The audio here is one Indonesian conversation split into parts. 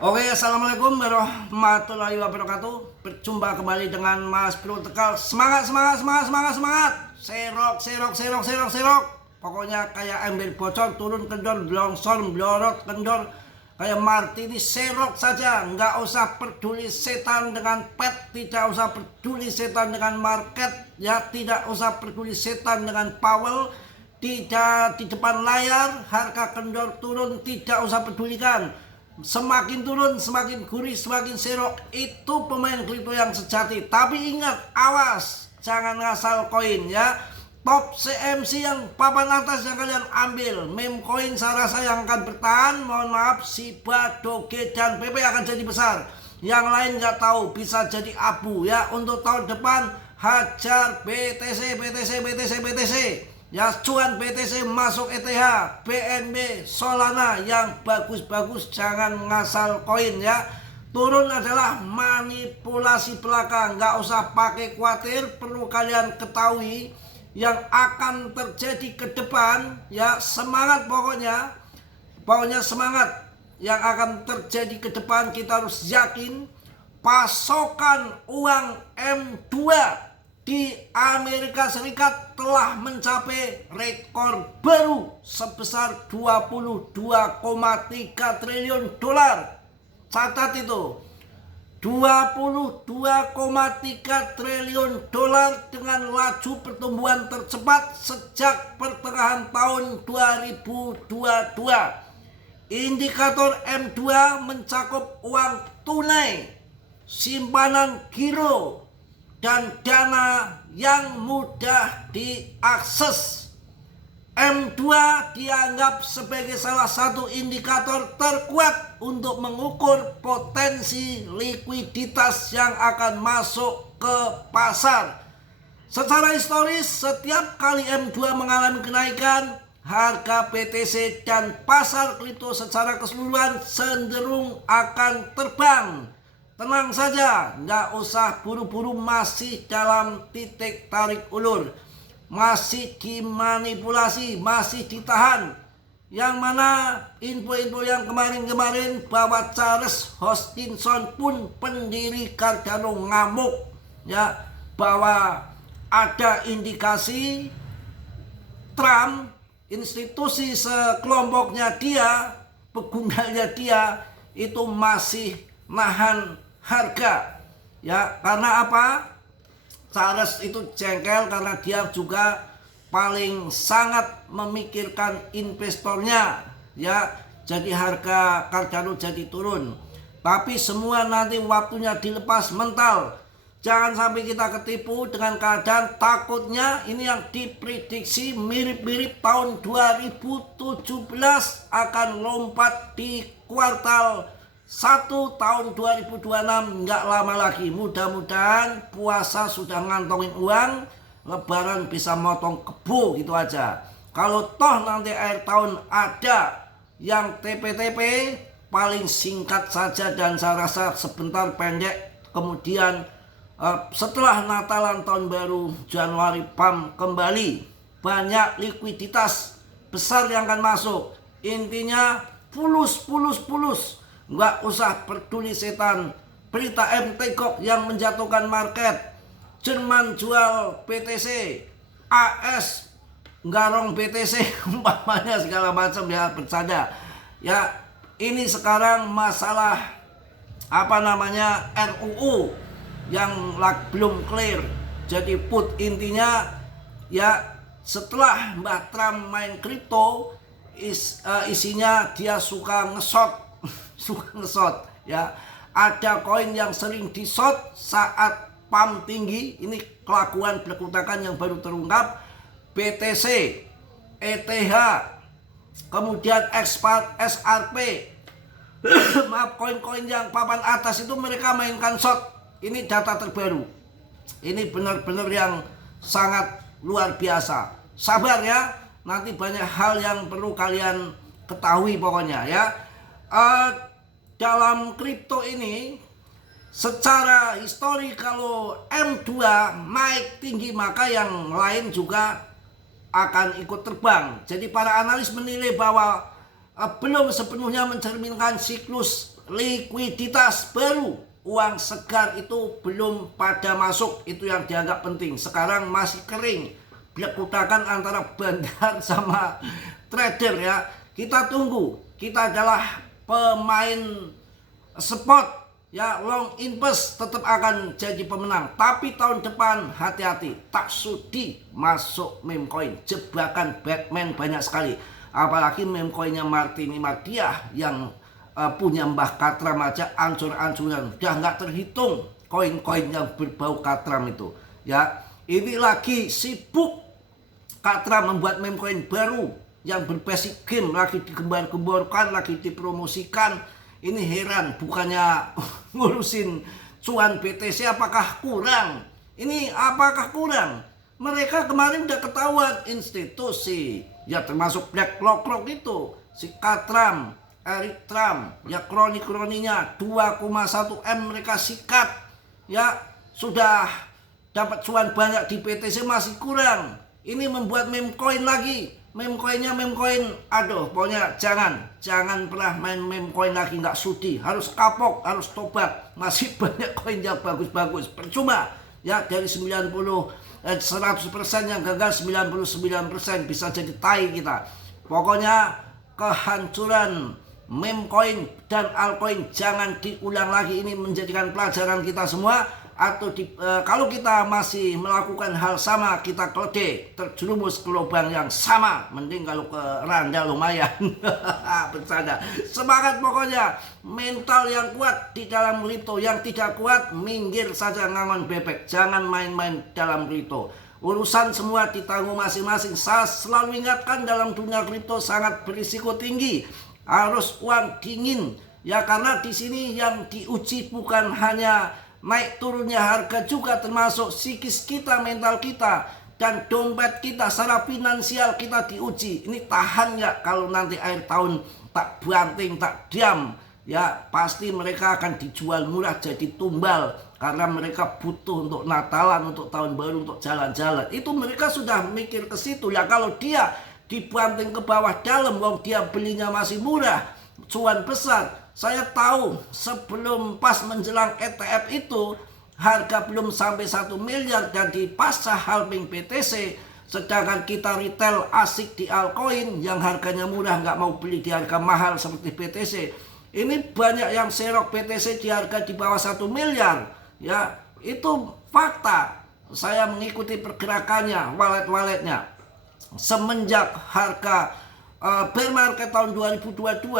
Oke, assalamualaikum warahmatullahi wabarakatuh. Berjumpa kembali dengan Mas Bro Tegal. Semangat, semangat, semangat, semangat, semangat. Serok, serok, serok, serok, serok. Pokoknya kayak ember bocor, turun kendor, blongsor, blorot, kendor. Kayak Martini, serok saja. Nggak usah peduli setan dengan pet, tidak usah peduli setan dengan market, ya tidak usah peduli setan dengan Powell. Tidak di depan layar, harga kendor turun, tidak usah pedulikan. Semakin turun, semakin gurih, semakin serok. Itu pemain kripto yang sejati. Tapi ingat, awas, jangan ngasal koin ya. Top CMC yang papan atas yang kalian ambil. Meme coin saya rasa yang akan bertahan. Mohon maaf, Shiba, Doge, dan PP akan jadi besar. Yang lain nggak tahu, bisa jadi abu ya. Untuk tahun depan, hajar BTC, BTC, BTC, BTC. Ya, cuan BTC masuk ETH, BNB, Solana yang bagus-bagus, jangan ngasal koin ya. Turun adalah manipulasi belaka, nggak usah pakai khawatir. Perlu kalian ketahui yang akan terjadi ke depan ya. Semangat pokoknya, pokoknya semangat. Yang akan terjadi ke depan kita harus yakin. Pasokan uang M2 di Amerika Serikat telah mencapai rekor baru sebesar 22,3 triliun dolar. Catat itu, 22,3 triliun dolar dengan laju pertumbuhan tercepat sejak pertengahan tahun 2022. Indikator M2 mencakup uang tunai, simpanan giro, dan dana yang mudah diakses. M2 dianggap sebagai salah satu indikator terkuat untuk mengukur potensi likuiditas yang akan masuk ke pasar. Secara historis, setiap kali M2 mengalami kenaikan, harga BTC dan pasar kripto secara keseluruhan cenderung akan terbang. Tenang saja, nggak usah buru-buru, masih dalam titik tarik ulur. Masih dimanipulasi, masih ditahan. Yang mana info-info yang kemarin-kemarin bahwa Charles Hoskinson pun pendiri Cardano ngamuk. Ya, bahwa ada indikasi Trump, institusi sekelompoknya dia, pegunungannya dia, itu masih nahan harga ya. Karena apa? Charles itu jengkel karena dia juga paling sangat memikirkan investornya ya. Jadi harga Cardano jadi turun. Tapi semua nanti waktunya dilepas mental. Jangan sampai kita ketipu dengan keadaan takutnya ini yang diprediksi mirip-mirip tahun 2017 akan lompat di kuartal 1 tahun 2026, nggak lama lagi. Mudah-mudahan puasa sudah ngantongin uang, lebaran bisa motong kebo gitu aja. Kalau toh nanti akhir tahun ada yang TP-TP, paling singkat saja dan saya rasa sebentar pendek. Kemudian setelah Natalan tahun baru Januari PAM kembali, banyak likuiditas besar yang akan masuk. Intinya pulus. Nggak usah peduli setan. Berita MTGOK yang menjatuhkan market, Jerman jual BTC, AS nggarong BTC, umpamanya segala macam ya, bercanda. Ya, ini sekarang masalah RUU yang belum clear. Jadi put intinya ya, setelah Mbah Trump main kripto, isinya dia suka nge-short ya. Ada koin yang sering di short saat pump tinggi. Ini kelakuan berkutakan yang baru terungkap. BTC, ETH, kemudian SRP. Maaf, koin-koin yang papan atas itu mereka mainkan short. Ini data terbaru. Ini benar-benar yang sangat luar biasa. Sabar ya, nanti banyak hal yang perlu kalian ketahui pokoknya ya. Dalam kripto ini secara histori kalau M2 naik tinggi maka yang lain juga akan ikut terbang. Jadi para analis menilai bahwa belum sepenuhnya mencerminkan siklus likuiditas baru, uang segar itu belum pada masuk, itu yang dianggap penting. Sekarang masih kering, belak-belakan antara bandar sama trader ya. Kita tunggu, kita adalah pemain spot ya, long invest tetap akan jadi pemenang. Tapi tahun depan hati-hati, tak sudi masuk meme coin. Jebakan Batman banyak sekali, apalagi meme coinnya Martini Mardiah yang punya Mbah Katram aja ancur-ancuran, udah nggak terhitung koin-koin yang berbau Katram itu ya. Ini lagi sibuk Katram membuat meme coin baru yang berbasic game, lagi digembar-gemborkan, lagi dipromosikan. Ini heran, bukannya ngurusin cuan BTC apakah kurang? Ini apakah kurang? Mereka kemarin udah ketahuan institusi, ya termasuk BlackRock itu, si Katram, Eric Trump, ya kroni-kroninya 2,1 M mereka sikat, ya sudah dapat cuan banyak di BTC masih kurang. Ini membuat meme coin lagi. Meme coinnya meme coin, aduh pokoknya jangan pernah main meme coin lagi, nggak sudi, harus kapok, harus tobat. Masih banyak koin yang bagus-bagus, percuma ya. Dari 100% yang gagal, 99% bisa jadi tai kita. Pokoknya kehancuran meme coin dan altcoin jangan diulang lagi. Ini menjadikan pelajaran kita semua. Atau kalau kita masih melakukan hal sama, kita keledai terjerumus ke lubang yang sama. Mending kalau ke randa lumayan. Bercanda. Semangat pokoknya, mental yang kuat di dalam kripto. Yang tidak kuat minggir saja ngangon bebek. Jangan main-main dalam kripto. Urusan semua ditanggung masing-masing. Saya selalu ingatkan, dalam dunia kripto sangat berisiko tinggi. Harus uang dingin ya, karena di sini yang diuji bukan hanya naik turunnya harga, juga termasuk psikis kita, mental kita, dan dompet kita. Secara finansial kita diuji. Ini tahan nggak kalau nanti akhir tahun tak banting, tak diam ya, pasti mereka akan dijual murah jadi tumbal, karena mereka butuh untuk Natalan, untuk tahun baru, untuk jalan-jalan. Itu mereka sudah mikir ke situ ya. Kalau dia dibanting ke bawah dalam, wong dia belinya masih murah, cuan besar. Saya tahu sebelum pas menjelang ETF itu harga belum sampai 1 miliar dan di pasar halving BTC, sedangkan kita retail asik di altcoin yang harganya murah, nggak mau beli di harga mahal seperti BTC. Ini banyak yang serok BTC di harga di bawah 1 miliar ya. Itu fakta. Saya mengikuti pergerakannya, wallet-walletnya. Semenjak harga bear market tahun 2022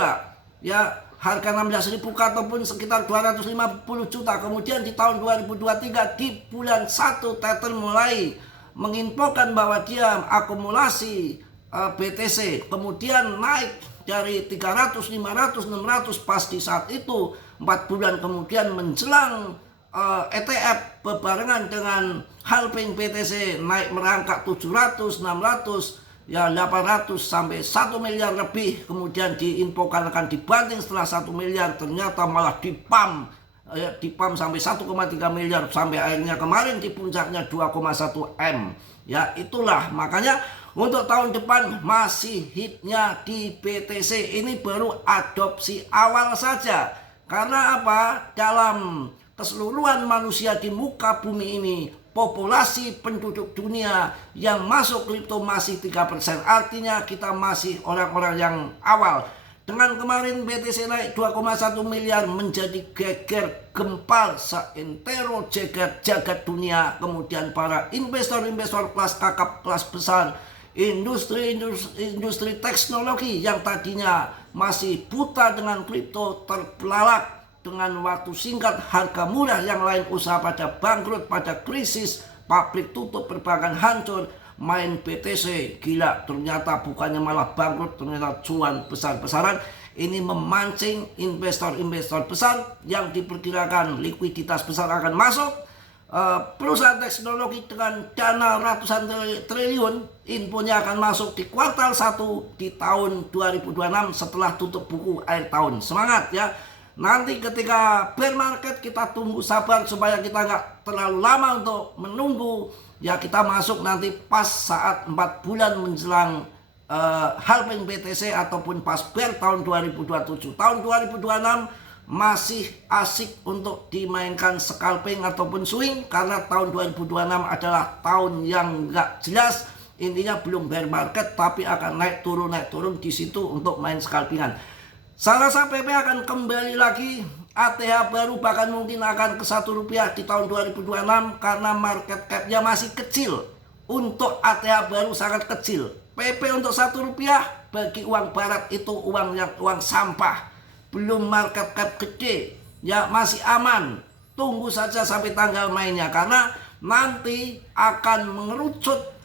ya, harga 16.000 ataupun sekitar 250 juta. Kemudian di tahun 2023 di bulan 1 Tether mulai menginfokan bahwa dia akumulasi BTC. Kemudian naik dari 300, 500, 600 pas di saat itu. 4 bulan kemudian menjelang ETF berbarengan dengan halving BTC naik merangkak 700, 600, ya 800 sampai 1 miliar lebih. Kemudian diinfokan akan dibanting setelah 1 miliar, ternyata malah dipam sampai 1,3 miliar, sampai akhirnya kemarin di puncaknya 2,1 M ya. Itulah makanya untuk tahun depan masih hitnya di BTC. Ini baru adopsi awal saja, karena apa, dalam keseluruhan manusia di muka bumi ini, populasi penduduk dunia yang masuk kripto masih 3%. Artinya kita masih orang-orang yang awal. Dengan kemarin BTC naik 2,1 miliar menjadi geger gempar seantero jagat dunia. Kemudian para investor-investor kelas kakap, kelas besar, industri teknologi yang tadinya masih buta dengan kripto terbelalak. Dengan waktu singkat harga murah, yang lain usaha pada bangkrut, pada krisis, pabrik tutup, perbankan hancur, main BTC gila, ternyata bukannya malah bangkrut, ternyata cuan besar-besaran. Ini memancing investor-investor besar yang diperkirakan likuiditas besar akan masuk. Perusahaan teknologi dengan dana ratusan triliun, infonya akan masuk di kuartal 1 di tahun 2026 setelah tutup buku akhir tahun. Semangat ya. Nanti ketika bear market kita tunggu sabar supaya kita nggak terlalu lama untuk menunggu. Ya kita masuk nanti pas saat 4 bulan menjelang halving BTC ataupun pas bear tahun 2027. Tahun 2026 masih asik untuk dimainkan scalping ataupun swing, karena tahun 2026 adalah tahun yang nggak jelas. Intinya belum bear market tapi akan naik turun di situ untuk main scalpingan. Saya rasa PP akan kembali lagi ATH baru, bahkan mungkin akan ke Rp1 di tahun 2026 karena market capnya masih kecil. Untuk ATH baru sangat kecil. PP untuk Rp1 bagi uang barat itu uang sampah. Belum market cap gede, ya masih aman. Tunggu saja sampai tanggal mainnya, karena nanti akan mengerucut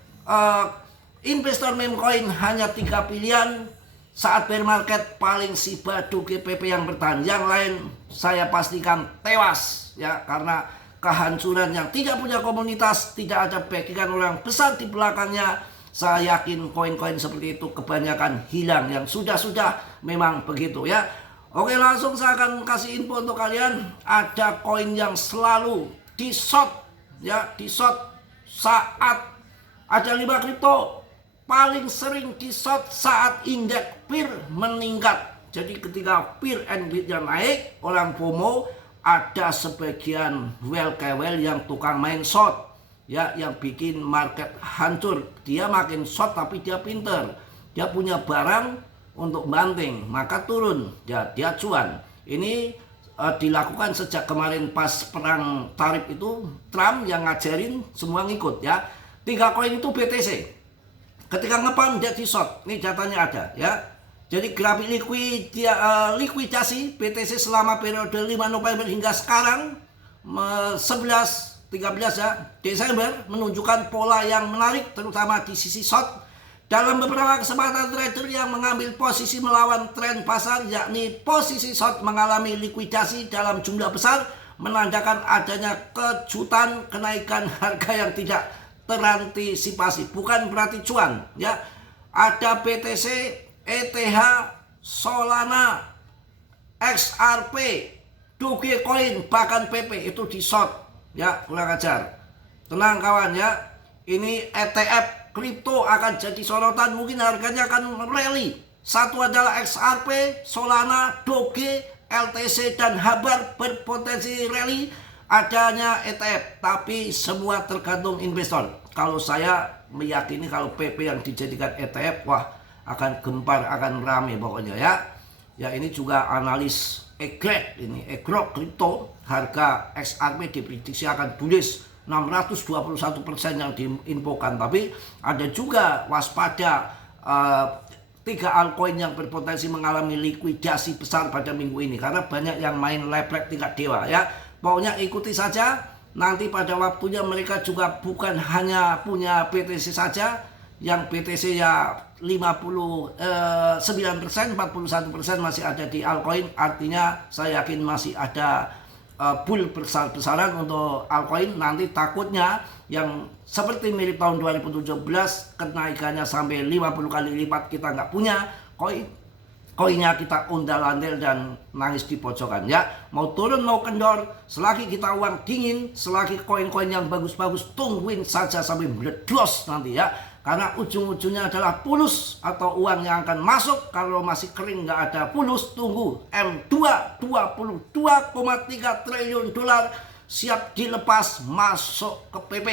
investor meme coin hanya 3 pilihan. Saat bear market paling Shiba, Doge, PP yang bertahan. Yang lain saya pastikan tewas, ya, karena kehancuran yang tidak punya komunitas, tidak ada backingan orang besar di belakangnya. Saya yakin koin-koin seperti itu kebanyakan hilang, yang sudah memang begitu, ya. Oke, langsung saya akan kasih info untuk kalian. Ada koin yang selalu di short, ya, di short saat ada 5 kripto. Paling sering di short saat indeks PEER meningkat. Jadi ketika PEER and bidnya naik, orang FOMO, ada sebagian well yang tukang main short, ya, yang bikin market hancur. Dia makin short tapi dia pinter. Dia punya barang untuk banting, maka turun, ya, dia cuan. Ini dilakukan sejak kemarin pas perang tarif itu, Trump yang ngajarin semua ngikut, ya. 3 koin itu BTC. Ketika ngepam dia di short. Ini datanya ada, ya. Jadi grafik likuidasi BTC selama periode 5 November hingga sekarang 13 ya Desember menunjukkan pola yang menarik, terutama di sisi short. Dalam beberapa kesempatan trader yang mengambil posisi melawan tren pasar, yakni posisi short mengalami likuidasi dalam jumlah besar, menandakan adanya kejutan kenaikan harga yang tidak terantisipasi. Bukan berarti cuan, ya. Ada BTC, ETH, Solana, XRP, Dogecoin, bahkan PP itu di short, ya, kurang ajar. Tenang kawan, ya. Ini ETF kripto akan jadi sorotan, mungkin harganya akan rally. Satu adalah XRP, Solana, Doge, LTC, dan Habar berpotensi rally. Adanya ETF, tapi semua tergantung investor. Kalau saya meyakini kalau PP yang dijadikan ETF, wah, akan gempar, akan rame pokoknya, ya. Ya, ini juga analis Egrok kripto, harga XRP diprediksi akan bullish 621% yang diinfokan. Tapi ada juga waspada 3 altcoin yang berpotensi mengalami likuidasi besar pada minggu ini, karena banyak yang main leplek tingkat dewa, ya. Pokoknya ikuti saja. Nanti pada waktunya mereka juga bukan hanya punya BTC saja, yang BTC ya 59%, 41% masih ada di altcoin. Artinya saya yakin masih ada bull besar-besaran untuk altcoin. Nanti takutnya yang seperti mirip tahun 2017, kenaikannya sampai 50 kali lipat, kita nggak punya koinnya, kita ondal-andel dan nangis di pojokan, ya. Mau turun mau kendor, selagi kita uang dingin, selagi koin-koin yang bagus-bagus, tungguin saja sampai meledos nanti, ya. Karena ujung-ujungnya adalah pulus atau uang yang akan masuk. Kalau masih kering nggak ada pulus, tunggu M2 22,3 triliun dolar siap dilepas masuk ke PP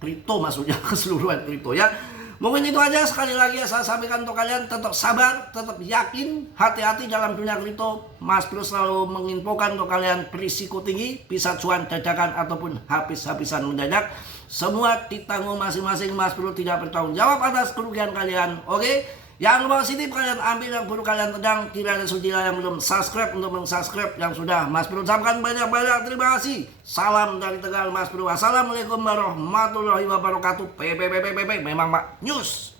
kripto, maksudnya keseluruhan kripto, ya. Mungkin itu aja. Sekali lagi saya sampaikan untuk kalian, tetap sabar, tetap yakin, hati-hati dalam dunia kripto. Mas Bro selalu menginfokan untuk kalian, berisiko tinggi, bisa cuan dadakan ataupun habis-habisan mendadak. Semua ditanggung masing-masing. Mas Bro tidak bertanggung jawab atas kerugian kalian. Oke? Yang positif kalian ambil, yang buruk kalian tendang. Tidak ada sudila yang belum subscribe untuk mensubscribe. Yang sudah, Mas Bro ucapkan banyak-banyak terima kasih. Salam dari Tegal, Mas Bro. Assalamualaikum warahmatullahi wabarakatuh. PP memang Pak News.